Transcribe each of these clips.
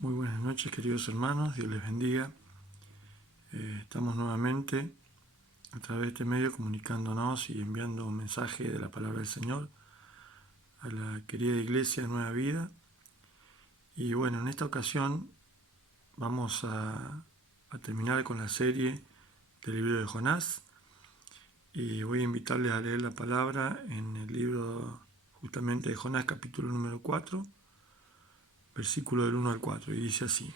Muy buenas noches, queridos hermanos, Dios les bendiga. Estamos nuevamente a través de este medio comunicándonos y enviando un mensaje de la palabra del Señor a la querida iglesia Nueva Vida. Y bueno, en esta ocasión vamos a terminar con la serie del libro de Jonás y voy a invitarles a leer la palabra en el libro justamente de Jonás, capítulo número 4, versículo del 1 al 4, y dice así.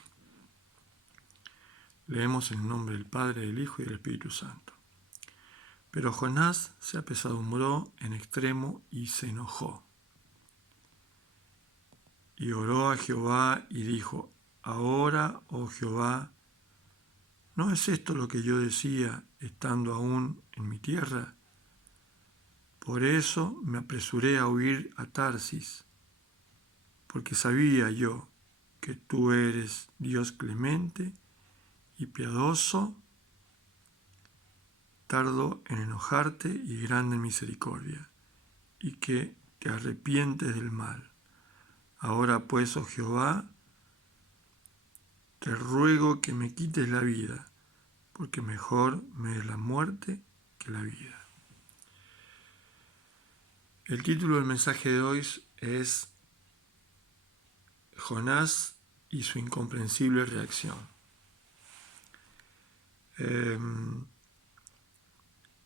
Leemos en el nombre del Padre, del Hijo y del Espíritu Santo. Pero Jonás se apesadumbró en extremo y se enojó. Y oró a Jehová y dijo: Ahora, oh Jehová, ¿no es esto lo que yo decía estando aún en mi tierra? Por eso me apresuré a huir a Tarsis, porque sabía yo que tú eres Dios clemente y piadoso, tardo en enojarte y grande en misericordia, y que te arrepientes del mal. Ahora pues, oh Jehová, te ruego que me quites la vida, porque mejor me es la muerte que la vida. El título del mensaje de hoy es Jonás y su incomprensible reacción. En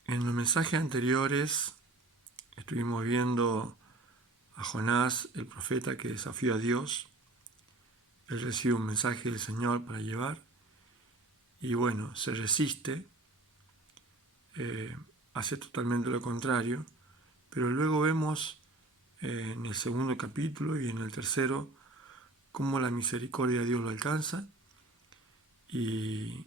los mensajes anteriores estuvimos viendo a Jonás, el profeta que desafió a Dios. Él recibe un mensaje del Señor para llevar y bueno, se resiste, hace totalmente lo contrario, pero luego vemos en el segundo capítulo y en el tercero cómo la misericordia de Dios lo alcanza y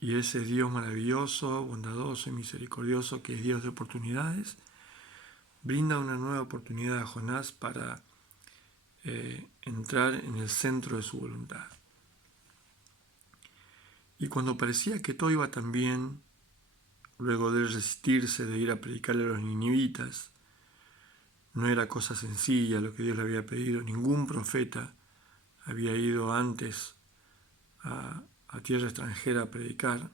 ese Dios maravilloso, bondadoso y misericordioso que es Dios de oportunidades, brinda una nueva oportunidad a Jonás para entrar en el centro de su voluntad. Y cuando parecía que todo iba tan bien, luego de resistirse de ir a predicarle a los ninivitas, no era cosa sencilla lo que Dios le había pedido. Ningún profeta había ido antes a tierra extranjera a predicar.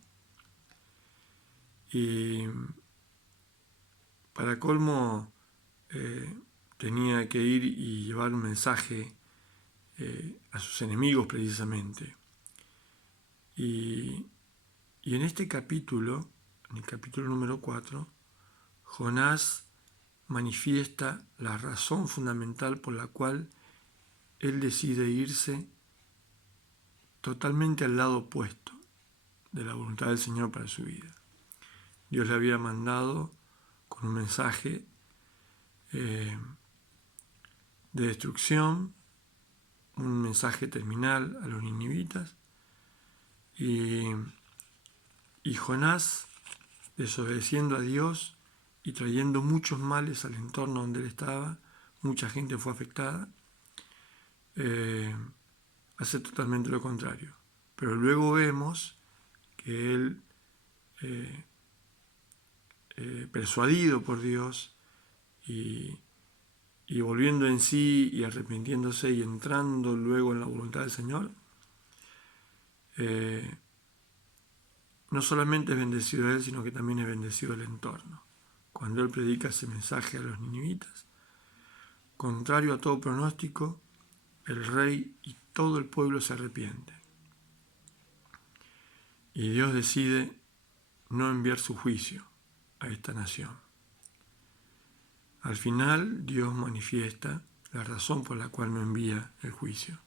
Y para colmo tenía que ir y llevar un mensaje a sus enemigos precisamente. Y en este capítulo, en el capítulo número 4, Jonás manifiesta la razón fundamental por la cual él decide irse totalmente al lado opuesto de la voluntad del Señor para su vida. Dios le había mandado con un mensaje de destrucción, un mensaje terminal a los ninivitas, y Jonás, desobedeciendo a Dios y trayendo muchos males al entorno donde él estaba, mucha gente fue afectada, hace totalmente lo contrario. Pero luego vemos que él, persuadido por Dios y volviendo en sí y arrepintiéndose y entrando luego en la voluntad del Señor, no solamente es bendecido él, sino que también es bendecido el entorno. Cuando él predica ese mensaje a los ninivitas, contrario a todo pronóstico, el rey y todo el pueblo se arrepienten. Y Dios decide no enviar su juicio a esta nación. Al final, Dios manifiesta la razón por la cual no envía el juicio.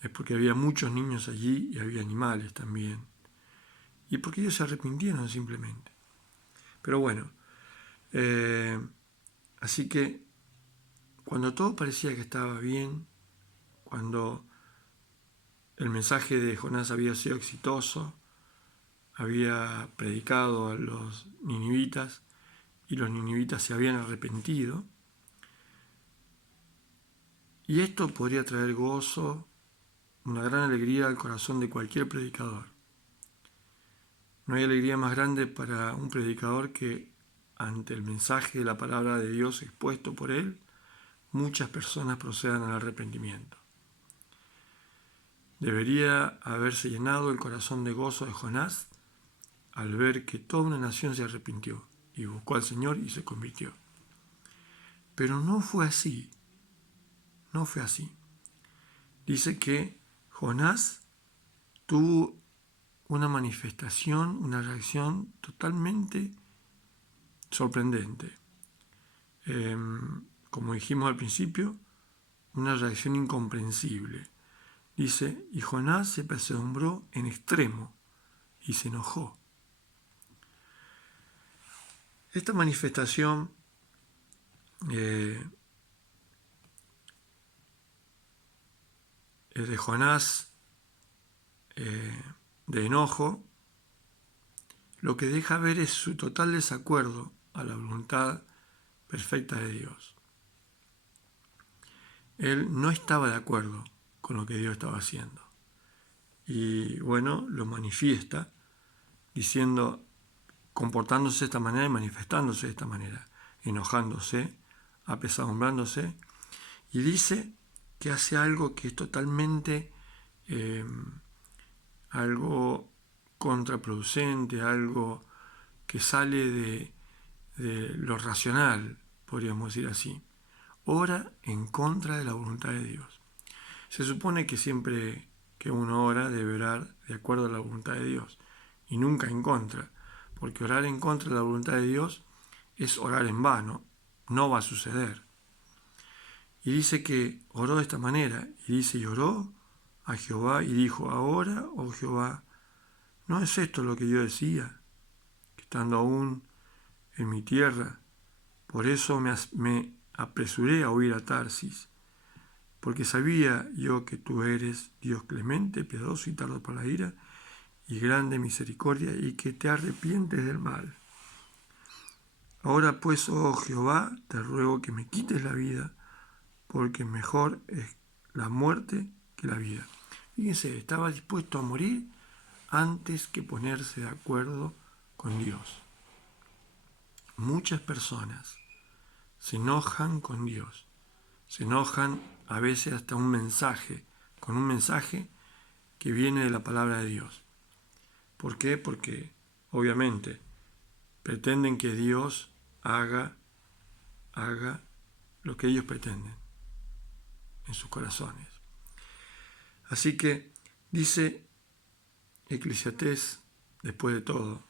Es porque había muchos niños allí y había animales también. Y porque ellos se arrepintieron simplemente. Pero bueno, así que cuando todo parecía que estaba bien, cuando el mensaje de Jonás había sido exitoso, había predicado a los ninivitas y los ninivitas se habían arrepentido, y esto podría traer gozo, una gran alegría al corazón de cualquier predicador. No hay alegría más grande para un predicador que ante el mensaje de la palabra de Dios expuesto por él, muchas personas procedan al arrepentimiento. Debería haberse llenado el corazón de gozo de Jonás al ver que toda una nación se arrepintió y buscó al Señor y se convirtió. Pero no fue así, no fue así. Dice que Jonás tuvo una manifestación, una reacción totalmente sorprendente. Como dijimos al principio, una reacción incomprensible. Dice, y Jonás se apesadumbró en extremo y se enojó. Esta manifestación de Jonás de enojo, lo que deja ver es su total desacuerdo a la voluntad perfecta de Dios. Él no estaba de acuerdo con lo que Dios estaba haciendo. Y bueno, lo manifiesta diciendo, comportándose de esta manera y manifestándose de esta manera, enojándose, apesadumbrándose, y dice que hace algo que es totalmente algo contraproducente, algo que sale de lo racional, podríamos decir así. Ora en contra de la voluntad de Dios. Se supone que siempre que uno ora debe orar de acuerdo a la voluntad de Dios y nunca en contra, porque orar en contra de la voluntad de Dios es orar en vano, no va a suceder. Y dice que oró de esta manera, y dice, y oró a Jehová y dijo, ahora, oh Jehová, ¿no es esto lo que yo decía, que estando aún en mi tierra? Por eso me apresuré a huir a Tarsis, porque sabía yo que tú eres Dios clemente, piadoso y tardo para la ira, y grande misericordia, y que te arrepientes del mal. Ahora pues, oh Jehová, te ruego que me quites la vida, porque mejor es la muerte que la vida. Fíjense, estaba dispuesto a morir antes que ponerse de acuerdo con Dios. Muchas personas se enojan con Dios, se enojan a veces hasta con un mensaje que viene de la palabra de Dios. ¿Por qué? Porque obviamente pretenden que Dios haga lo que ellos pretenden en sus corazones. Así que dice Eclesiastés, después de todo,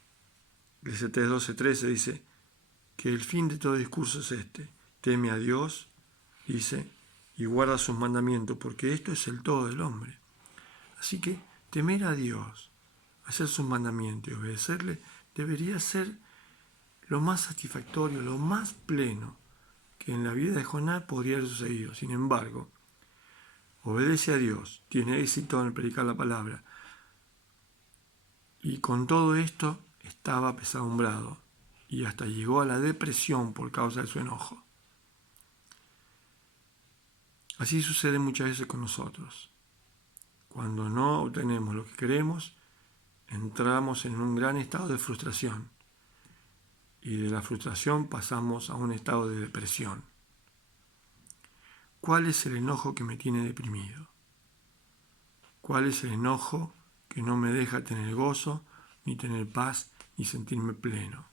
Eclesiastés 12:13 dice que el fin de todo discurso es este: teme a Dios, dice, y guarda sus mandamientos, porque esto es el todo del hombre. Así que temer a Dios, hacer sus mandamientos y obedecerle debería ser lo más satisfactorio, lo más pleno que en la vida de Jonás podría haber sucedido. Sin embargo, obedece a Dios, tiene éxito en predicar la palabra, y con todo esto estaba apesadumbrado y hasta llegó a la depresión por causa de su enojo. Así sucede muchas veces con nosotros. Cuando no obtenemos lo que queremos, entramos en un gran estado de frustración y de la frustración pasamos a un estado de depresión. ¿Cuál es el enojo que me tiene deprimido? ¿Cuál es el enojo que no me deja tener gozo, ni tener paz, ni sentirme pleno?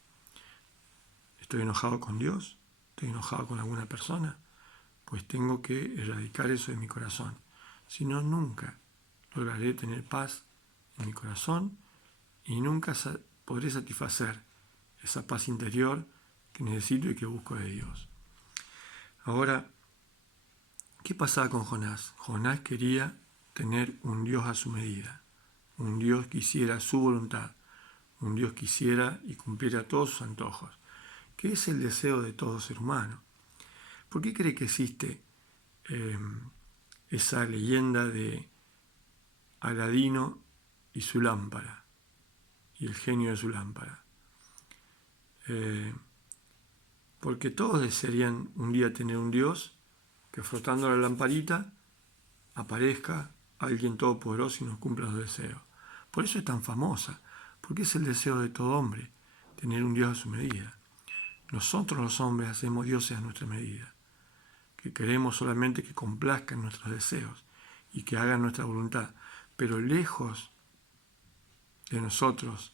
¿Estoy enojado con Dios? ¿Estoy enojado con alguna persona? Pues tengo que erradicar eso de mi corazón. Si no, nunca lograré tener paz en mi corazón y nunca podré satisfacer esa paz interior que necesito y que busco de Dios. Ahora, ¿qué pasaba con Jonás? Jonás quería tener un Dios a su medida, un Dios que hiciera su voluntad, un Dios que hiciera y cumpliera todos sus antojos, que es el deseo de todo ser humano. ¿Por qué cree que existe esa leyenda de Aladino y su lámpara, y el genio de su lámpara? Porque todos desearían un día tener un Dios que frotando la lamparita aparezca alguien todopoderoso y nos cumpla los deseos. Por eso es tan famosa, porque es el deseo de todo hombre, tener un Dios a su medida. Nosotros los hombres hacemos dioses a nuestra medida, que queremos solamente que complazcan nuestros deseos y que hagan nuestra voluntad, pero lejos de nosotros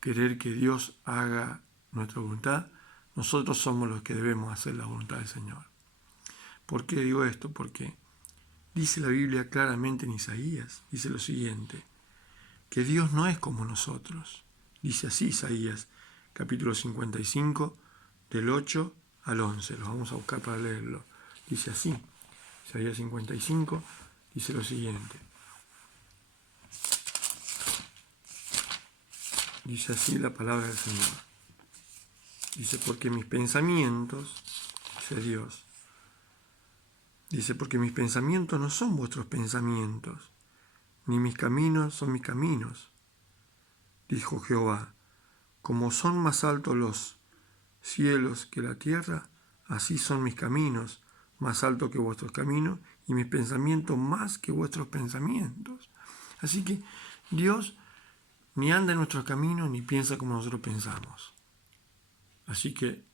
querer que Dios haga nuestra voluntad, nosotros somos los que debemos hacer la voluntad del Señor. ¿Por qué digo esto? Porque dice la Biblia claramente en Isaías, dice lo siguiente, que Dios no es como nosotros. Dice así Isaías, capítulo 55, del 8 al 11. Lo vamos a buscar para leerlo. Dice así, Isaías 55, dice lo siguiente. Dice así la palabra del Señor. Dice, porque mis pensamientos, dice Dios, dice, porque mis pensamientos no son vuestros pensamientos, ni mis caminos son mis caminos, dijo Jehová. Como son más altos los cielos que la tierra, así son mis caminos, más altos que vuestros caminos, y mis pensamientos más que vuestros pensamientos. Así que Dios ni anda en nuestros caminos, ni piensa como nosotros pensamos. Así que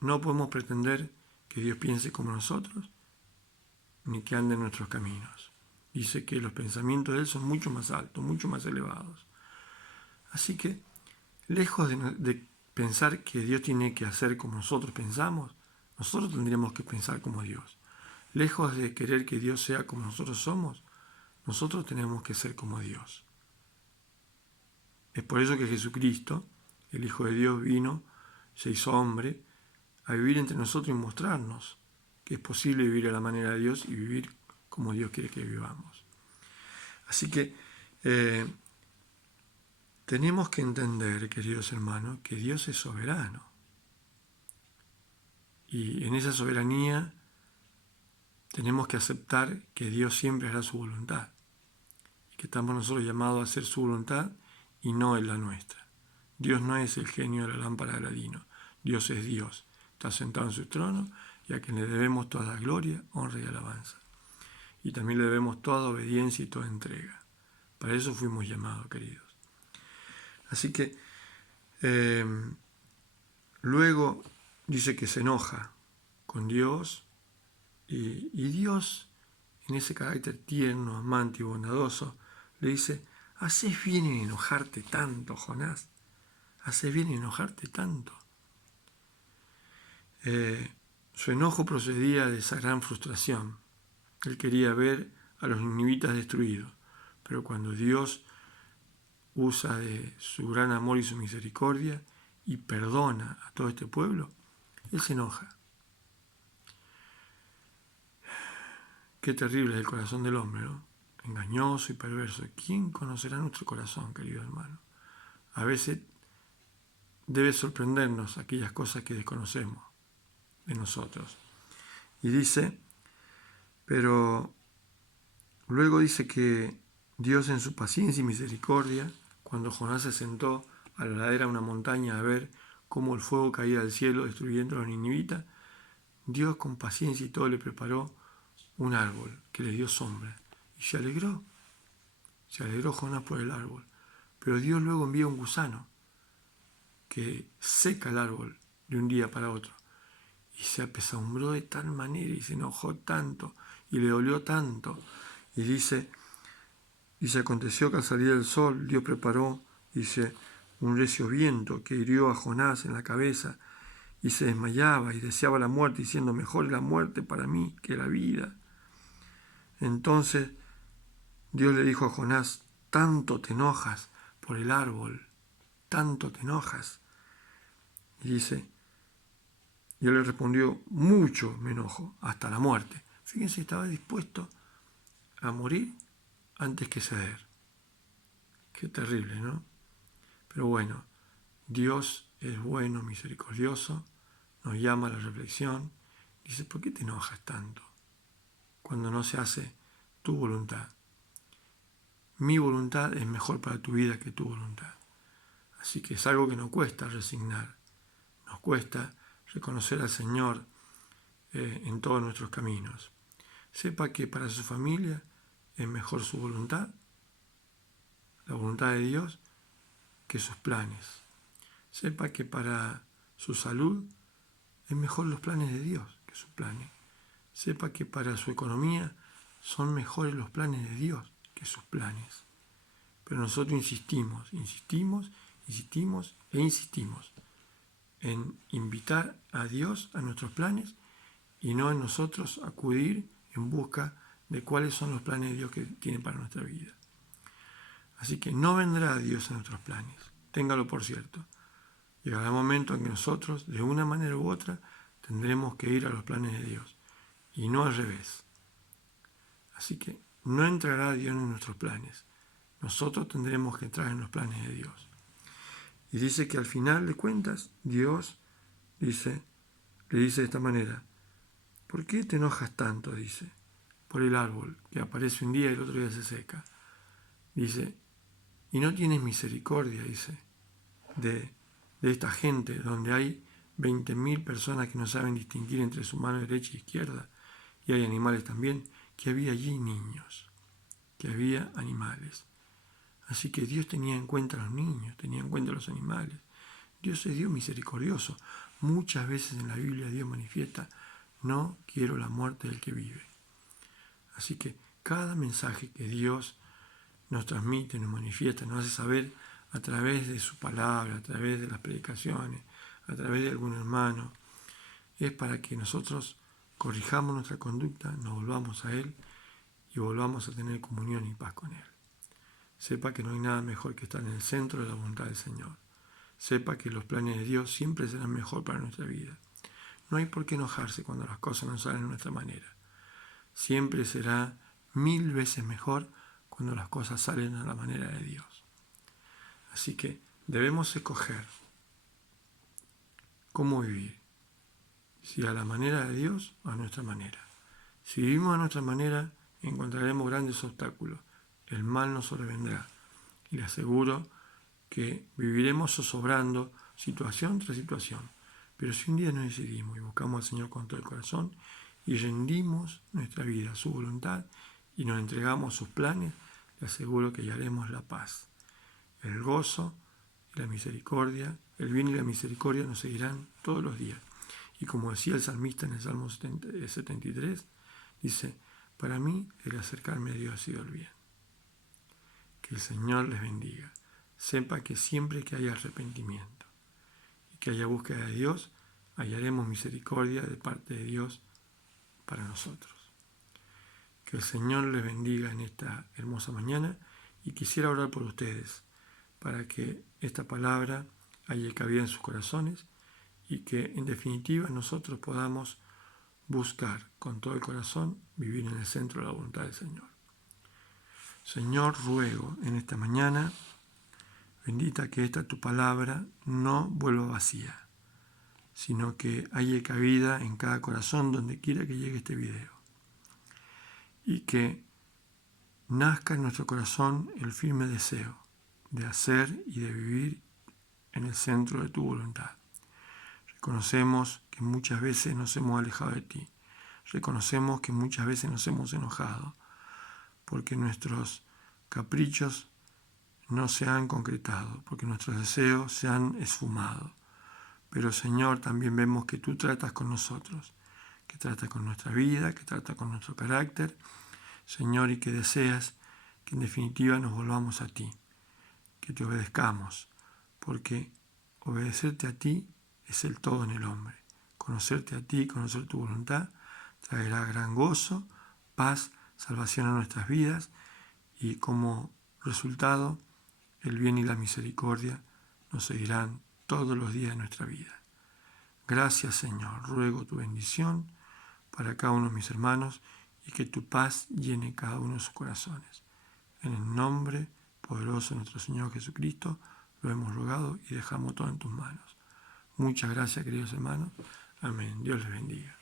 no podemos pretender que Dios piense como nosotros, ni que ande en nuestros caminos. Dice que los pensamientos de Él son mucho más altos, mucho más elevados. Así que, lejos de pensar que Dios tiene que hacer como nosotros pensamos, nosotros tendríamos que pensar como Dios. Lejos de querer que Dios sea como nosotros somos, nosotros tenemos que ser como Dios. Es por eso que Jesucristo, el Hijo de Dios, vino, se hizo hombre, a vivir entre nosotros y mostrarnos que es posible vivir a la manera de Dios y vivir como Dios quiere que vivamos. Así que tenemos que entender, queridos hermanos, que Dios es soberano. Y en esa soberanía tenemos que aceptar que Dios siempre hará su voluntad. Y que estamos nosotros llamados a hacer su voluntad y no en la nuestra. Dios no es el genio de la lámpara de Aladino. Dios es Dios. Está sentado en su trono y a quien le debemos toda gloria, honra y alabanza. Y también le debemos toda obediencia y toda entrega. Para eso fuimos llamados, queridos. Así que luego dice que se enoja con Dios y Dios, en ese carácter tierno, amante y bondadoso, le dice, haces bien en enojarte tanto, Jonás. Haces bien en enojarte tanto. Su enojo procedía de esa gran frustración. Él quería ver a los ninivitas destruidos, pero cuando Dios usa de su gran amor y su misericordia y perdona a todo este pueblo, Él se enoja. Qué terrible es el corazón del hombre, ¿no? Engañoso y perverso. ¿Quién conocerá nuestro corazón, querido hermano? A veces debe sorprendernos aquellas cosas que desconocemos de nosotros. Y dice, pero luego dice que Dios en su paciencia y misericordia, cuando Jonás se sentó a la ladera de una montaña a ver cómo el fuego caía del cielo destruyendo a los ninivitas, Dios con paciencia y todo le preparó un árbol que le dio sombra. Y se alegró Jonás por el árbol. Pero Dios luego envía un gusano que seca el árbol de un día para otro. Y se apesadumbró de tal manera y se enojó tanto y le dolió tanto. Y dice, aconteció que al salir el sol, Dios preparó, dice, un recio viento que hirió a Jonás en la cabeza y se desmayaba y deseaba la muerte, diciendo, mejor es la muerte para mí que la vida. Entonces Dios le dijo a Jonás, tanto te enojas por el árbol, tanto te enojas. Y dice, y él le respondió, mucho me enojo, hasta la muerte. Fíjense, estaba dispuesto a morir antes que ceder. Qué terrible, ¿no? Pero bueno, Dios es bueno, misericordioso, nos llama a la reflexión. Dice, ¿por qué te enojas tanto cuando no se hace tu voluntad? Mi voluntad es mejor para tu vida que tu voluntad. Así que es algo que nos cuesta resignar, nos cuesta reconocer al Señor en todos nuestros caminos. Sepa que para su familia es mejor su voluntad, la voluntad de Dios, que sus planes. Sepa que para su salud es mejor los planes de Dios que sus planes. Sepa que para su economía son mejores los planes de Dios que sus planes. Pero nosotros insistimos en invitar a Dios a nuestros planes y no en nosotros acudir en busca de cuáles son los planes de Dios que tiene para nuestra vida. Así que no vendrá Dios a nuestros planes, téngalo por cierto. Llegará el momento en que nosotros, de una manera u otra, tendremos que ir a los planes de Dios y no al revés. Así que no entrará Dios en nuestros planes. Nosotros tendremos que entrar en los planes de Dios. Y dice que al final de cuentas, Dios le dice de esta manera: ¿por qué te enojas tanto? Dice, por el árbol que aparece un día y el otro día se seca. Dice, y no tienes misericordia, dice, de esta gente donde hay 20.000 personas que no saben distinguir entre su mano derecha e izquierda, y hay animales también, que había allí niños, que había animales. Así que Dios tenía en cuenta a los niños, tenía en cuenta a los animales. Dios es Dios misericordioso. Muchas veces en la Biblia Dios manifiesta: no quiero la muerte del que vive. Así que cada mensaje que Dios nos transmite, nos manifiesta, nos hace saber a través de su palabra, a través de las predicaciones, a través de algún hermano, es para que nosotros corrijamos nuestra conducta, nos volvamos a Él y volvamos a tener comunión y paz con Él. Sepa que no hay nada mejor que estar en el centro de la voluntad del Señor. Sepa que los planes de Dios siempre serán mejor para nuestra vida. No hay por qué enojarse cuando las cosas no salen de nuestra manera. Siempre será 1000 veces mejor cuando las cosas salen a la manera de Dios. Así que debemos escoger cómo vivir. Si a la manera de Dios o a nuestra manera. Si vivimos a nuestra manera, encontraremos grandes obstáculos. El mal nos sobrevendrá. Y le aseguro que viviremos zozobrando situación tras situación. Pero si un día nos decidimos y buscamos al Señor con todo el corazón y rendimos nuestra vida a su voluntad y nos entregamos sus planes, le aseguro que hallaremos la paz, el gozo y la misericordia. El bien y la misericordia nos seguirán todos los días. Y como decía el salmista en el Salmo 73, dice: para mí el acercarme a Dios ha sido el bien. Que el Señor les bendiga. Sepa que siempre que haya arrepentimiento y que haya búsqueda de Dios, hallaremos misericordia de parte de Dios para nosotros. Que el Señor les bendiga en esta hermosa mañana, y quisiera orar por ustedes para que esta palabra haya cabida en sus corazones y que en definitiva nosotros podamos buscar con todo el corazón vivir en el centro de la voluntad del Señor. Señor, ruego en esta mañana, bendita que esta tu palabra no vuelva vacía, sino que haya cabida en cada corazón donde quiera que llegue este video. Y que nazca en nuestro corazón el firme deseo de hacer y de vivir en el centro de tu voluntad. Reconocemos que muchas veces nos hemos alejado de ti. Reconocemos que muchas veces nos hemos enojado porque nuestros caprichos no se han concretado, porque nuestros deseos se han esfumado. Pero Señor, también vemos que tú tratas con nosotros, que tratas con nuestra vida, que tratas con nuestro carácter, Señor, y que deseas que en definitiva nos volvamos a ti, que te obedezcamos, porque obedecerte a ti es el todo en el hombre. Conocerte a ti, conocer tu voluntad, traerá gran gozo, paz, salvación a nuestras vidas, y como resultado, el bien y la misericordia nos seguirán todos los días de nuestra vida. Gracias, Señor. Ruego tu bendición para cada uno de mis hermanos y que tu paz llene cada uno de sus corazones. En el nombre poderoso de nuestro Señor Jesucristo lo hemos rogado y dejamos todo en tus manos. Muchas gracias, queridos hermanos. Amén. Dios les bendiga.